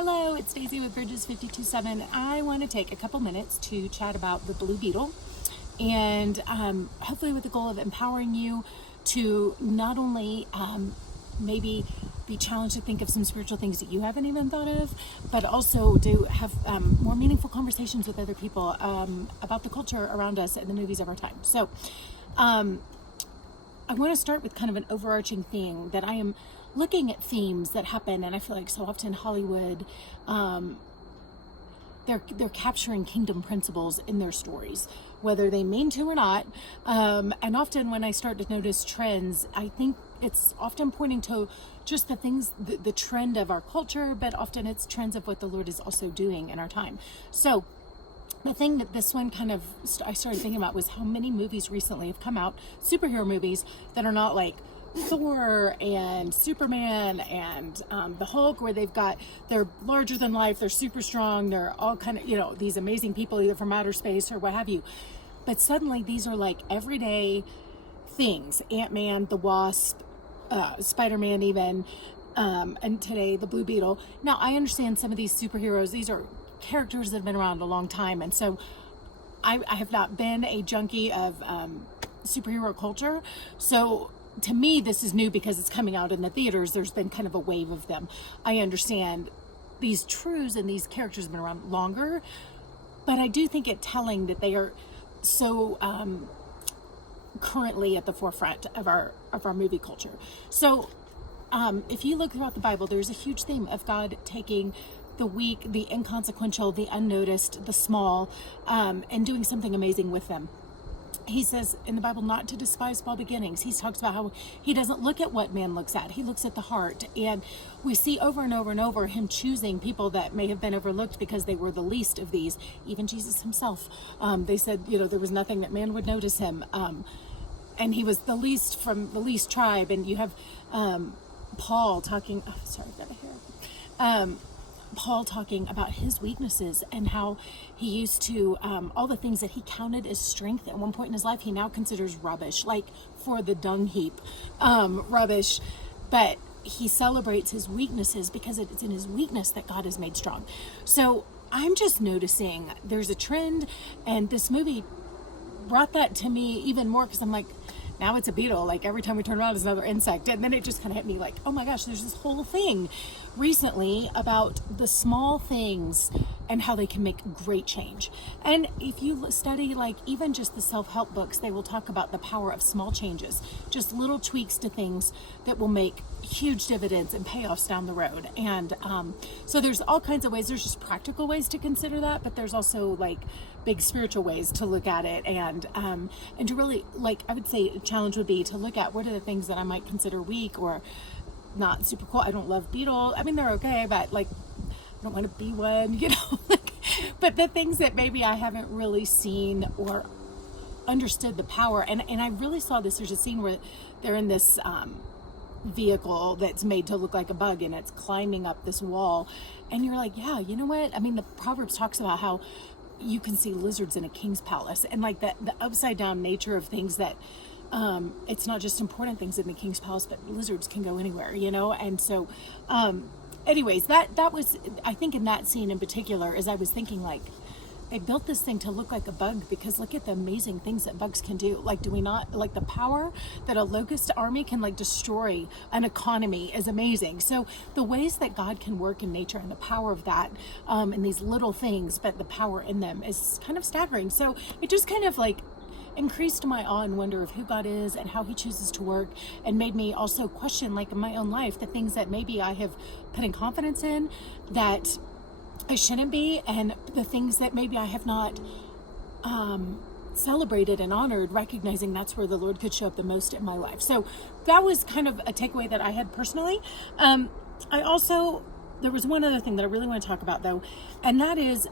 Hello, it's Daisy with Bridges 52.7. I want to take a couple minutes to chat about the Blue Beetle and hopefully with the goal of empowering you to not only maybe be challenged to think of some spiritual things that you haven't even thought of, but also to have more meaningful conversations with other people about the culture around us and the movies of our time. So I want to start with kind of an overarching thing that I am looking at themes that happen, and I feel like so often Hollywood, they're capturing kingdom principles in their stories, whether they mean to or not. And often when I start to notice trends, I think it's often pointing to just the things, the trend of our culture, but often it's trends of what the Lord is also doing in our time. So the thing that this one kind of, I started thinking about was how many movies recently have come out, superhero movies, that are not like Thor and Superman and the Hulk, where they're larger than life, they're super strong, they're all kind of, these amazing people either from outer space or what have you. But suddenly these are like everyday things. Ant-Man, the Wasp, Spider-Man even, and today the Blue Beetle. Now I understand some of these superheroes, these are characters that have been around a long time, and so I have not been a junkie of superhero culture. So to me, this is new because it's coming out in the theaters. There's been kind of a wave of them. I understand these truths and these characters have been around longer, but I do think it telling that they are so currently at the forefront of our movie culture. So if you look throughout the Bible, there's a huge theme of God taking the weak, the inconsequential, the unnoticed, the small, and doing something amazing with them. He says in the Bible not to despise small beginnings. He talks about how he doesn't look at what man looks at. He looks at the heart. And we see over and over and over him choosing people that may have been overlooked because they were the least of these. Even Jesus himself. They said, there was nothing that man would notice him. And he was the least from the least tribe. And you have Paul talking, I've got a hair. Paul talking about his weaknesses and how he used to, all the things that he counted as strength at one point in his life, he now considers rubbish, like for the dung heap, rubbish. But he celebrates his weaknesses because it's in his weakness that God is made strong. So I'm just noticing there's a trend, and this movie brought that to me even more because I'm like, now it's a beetle. Like every time we turn around, it's another insect. And then it just kind of hit me like, oh my gosh, there's this whole thing recently about the small things and how they can make great change. And if you study like even just the self-help books, they will talk about the power of small changes, just little tweaks to things that will make huge dividends and payoffs down the road. And so there's all kinds of ways. There's just practical ways to consider that, but there's also like big spiritual ways to look at it, and to really, like, I would say a challenge would be to look at what are the things that I might consider weak or not super cool. I don't love beetle. I mean, they're okay, but like I don't want to be one, but the things that maybe I haven't really seen or understood the power. And I really saw this. There's a scene where they're in this vehicle that's made to look like a bug, and it's climbing up this wall, and you're like, yeah, you know what? I mean, the Proverbs talks about how you can see lizards in a king's palace, and like the upside down nature of things that it's not just important things in the king's palace, but lizards can go anywhere, and so anyways, that was, I think in that scene in particular, as I was thinking, like, they built this thing to look like a bug because look at the amazing things that bugs can do. Like, do we not, like, the power that a locust army can like destroy an economy is amazing. So the ways that God can work in nature and the power of that in these little things, but the power in them is kind of staggering. So it just kind of like increased my awe and wonder of who God is and how he chooses to work, and made me also question, like, in my own life, the things that maybe I have put in confidence in that I shouldn't be, and the things that maybe I have not celebrated and honored, recognizing that's where the Lord could show up the most in my life. So that was kind of a takeaway that I had personally. There was one other thing that I really want to talk about though, and that is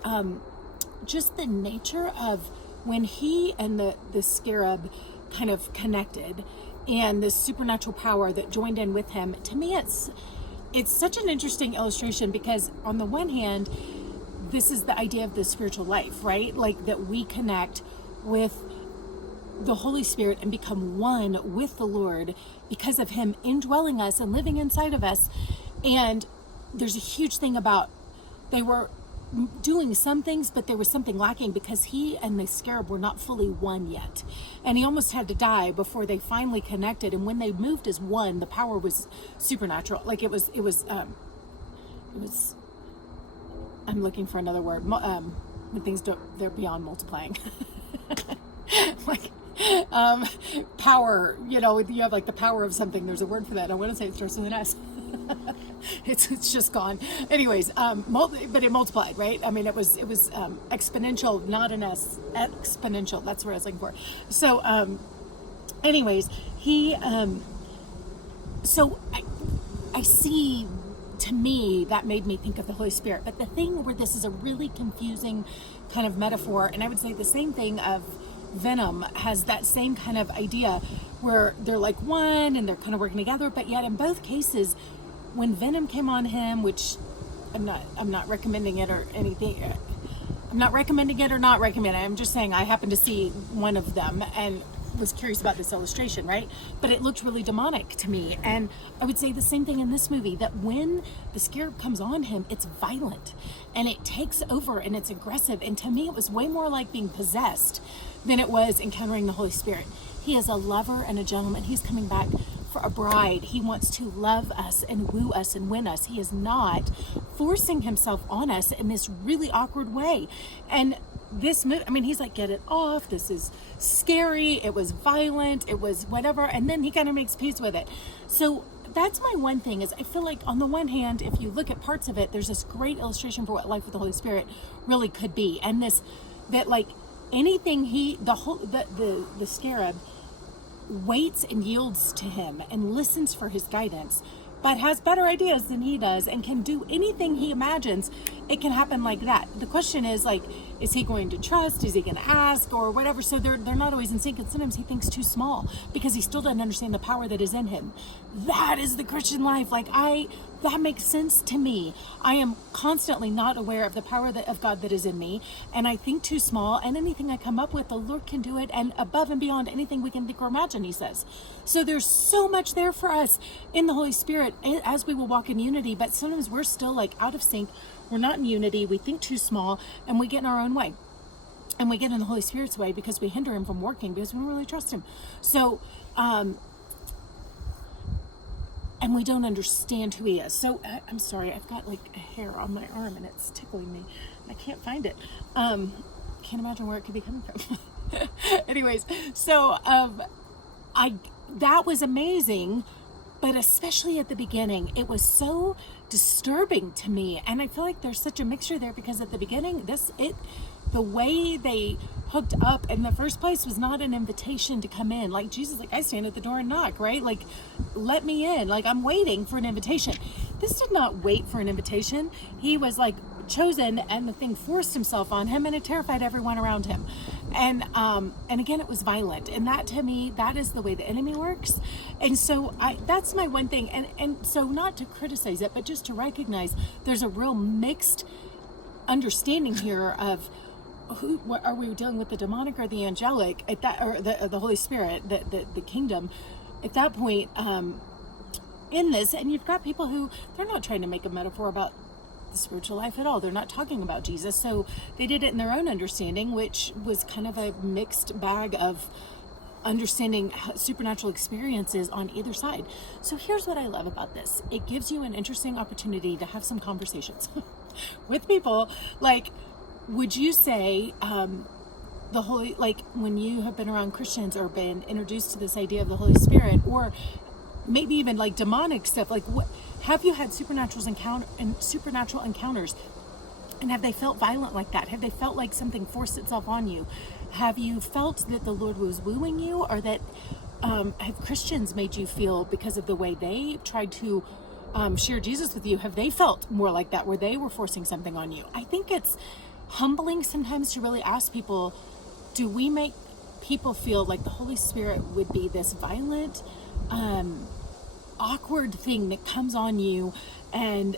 just the nature of when he and the scarab kind of connected, and this supernatural power that joined in with him. To me, it's such an interesting illustration because on the one hand, this is the idea of the spiritual life, right? Like that we connect with the Holy Spirit and become one with the Lord because of him indwelling us and living inside of us. And there's a huge thing about they were doing some things, but there was something lacking because he and the scarab were not fully one yet. And he almost had to die before they finally connected. And when they moved as one, the power was supernatural. Like it was, I'm looking for another word. When things they're beyond multiplying. Like, power, you have like the power of something. There's a word for that. I want to say it starts with an S. It's just gone. Anyways, but it multiplied, right? I mean, it was exponential, not an S, exponential. That's what I was looking for. So, anyways, so I see, to me, that made me think of the Holy Spirit. But the thing where this is a really confusing kind of metaphor, and I would say the same thing of Venom has that same kind of idea where they're like one and they're kind of working together, but yet in both cases, when Venom came on him, which I'm not recommending it or anything. I'm not recommending it or not recommending it. I'm just saying I happened to see one of them and was curious about this illustration, right? But it looked really demonic to me. And I would say the same thing in this movie, that when the scarab comes on him, it's violent and it takes over and it's aggressive. And to me, it was way more like being possessed than it was encountering the Holy Spirit. He is a lover and a gentleman. He's coming back for a bride. He wants to love us and woo us and win us. He is not forcing himself on us in this really awkward way. And this movie, I mean, he's like, get it off. This is scary. It was violent. It was whatever. And then he kind of makes peace with it. So that's my one thing is I feel like on the one hand, if you look at parts of it, there's this great illustration for what life with the Holy Spirit really could be. And that like anything the scarab waits and yields to him and listens for his guidance, but has better ideas than he does and can do anything he imagines. It can happen like that. The question is like, is he going to trust? Is he going to ask or whatever? So they're not always in sync. And sometimes he thinks too small because he still doesn't understand the power that is in him. That is the Christian life. Like that makes sense to me. I am constantly not aware of the power of God that is in me. And I think too small, and anything I come up with, the Lord can do it, and above and beyond anything we can think or imagine, he says. So there's so much there for us in the Holy Spirit as we will walk in unity, but sometimes we're still like out of sync. We're not in unity. We think too small and we get in our own way. And we get in the Holy Spirit's way because we hinder him from working because we don't really trust him. So, and we don't understand who he is. So I'm sorry, I've got like a hair on my arm and it's tickling me. I can't find it. Can't imagine where it could be coming from. Anyways, so that was amazing. But especially at the beginning, it was so disturbing to me. And I feel like there's such a mixture there because at the beginning, the way they hooked up in the first place was not an invitation to come in. Like Jesus, like I stand at the door and knock, right? Like, let me in. Like I'm waiting for an invitation. This did not wait for an invitation. He was like chosen and the thing forced himself on him and it terrified everyone around him. And again, it was violent. And that to me, that is the way the enemy works. And so that's my one thing. And so not to criticize it, but just to recognize there's a real mixed understanding here of what are we dealing with, the demonic or the angelic at that, or the Holy Spirit, the kingdom at that point, in this. And you've got people who they're not trying to make a metaphor about the spiritual life at all. They're not talking about Jesus. So they did it in their own understanding, which was kind of a mixed bag of understanding supernatural experiences on either side. So here's what I love about this. It gives you an interesting opportunity to have some conversations with people. Like, would you say the Holy, like when you have been around Christians or been introduced to this idea of the Holy Spirit, or maybe even like demonic stuff, like what have you had supernatural encounters, and have they felt violent like that? Have they felt like something forced itself on you? Have you felt that the Lord was wooing you, or that have Christians made you feel because of the way they tried to share Jesus with you? Have they felt more like that, where they were forcing something on you? I think it's humbling sometimes to really ask people, do we make people feel like the Holy Spirit would be this violent, awkward thing that comes on you and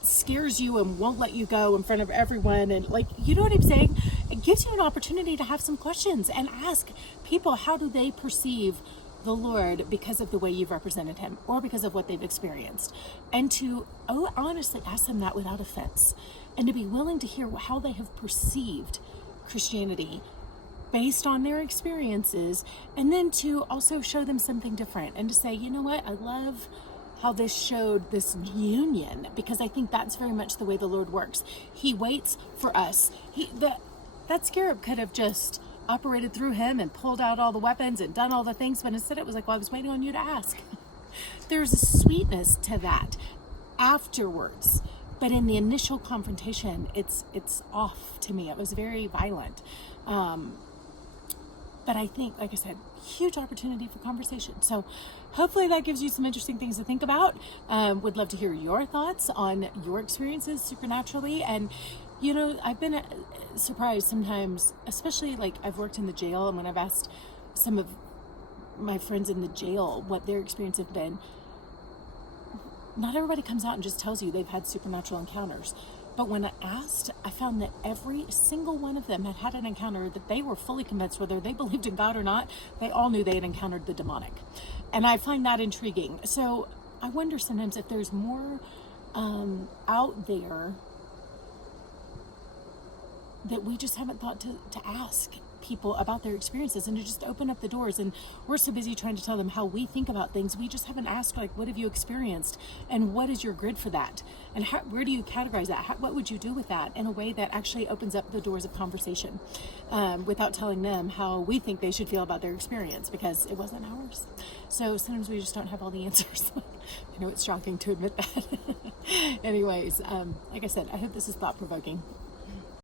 scares you and won't let you go in front of everyone? And like, you know what I'm saying? It gives you an opportunity to have some questions and ask people, how do they perceive the Lord because of the way you've represented him or because of what they've experienced, and to honestly ask them that without offense, and to be willing to hear how they have perceived Christianity based on their experiences, and then to also show them something different and to say, you know what, I love how this showed this union, because I think that's very much the way the Lord works. He waits for us. That scarab could have just operated through him and pulled out all the weapons and done all the things, but instead it was like, well, I was waiting on you to ask. There's a sweetness to that afterwards, but in the initial confrontation, it's off to me. It was very violent. But I think, like I said, huge opportunity for conversation. So hopefully that gives you some interesting things to think about. Would love to hear your thoughts on your experiences supernaturally. And, you know, I've been surprised sometimes, especially like I've worked in the jail, and when I've asked some of my friends in the jail what their experience have been, not everybody comes out and just tells you they've had supernatural encounters. But when I asked, I found that every single one of them had had an encounter that they were fully convinced, whether they believed in God or not, they all knew they had encountered the demonic. And I find that intriguing. So I wonder sometimes if there's more out there that we just haven't thought to ask people about their experiences, and to just open up the doors. And we're so busy trying to tell them how we think about things, we just haven't asked, like, what have you experienced, and what is your grid for that, and where do you categorize that, what would you do with that, in a way that actually opens up the doors of conversation, without telling them how we think they should feel about their experience, because it wasn't ours. So sometimes we just don't have all the answers. I know it's shocking to admit that. Anyways, like I said, I hope this is thought-provoking.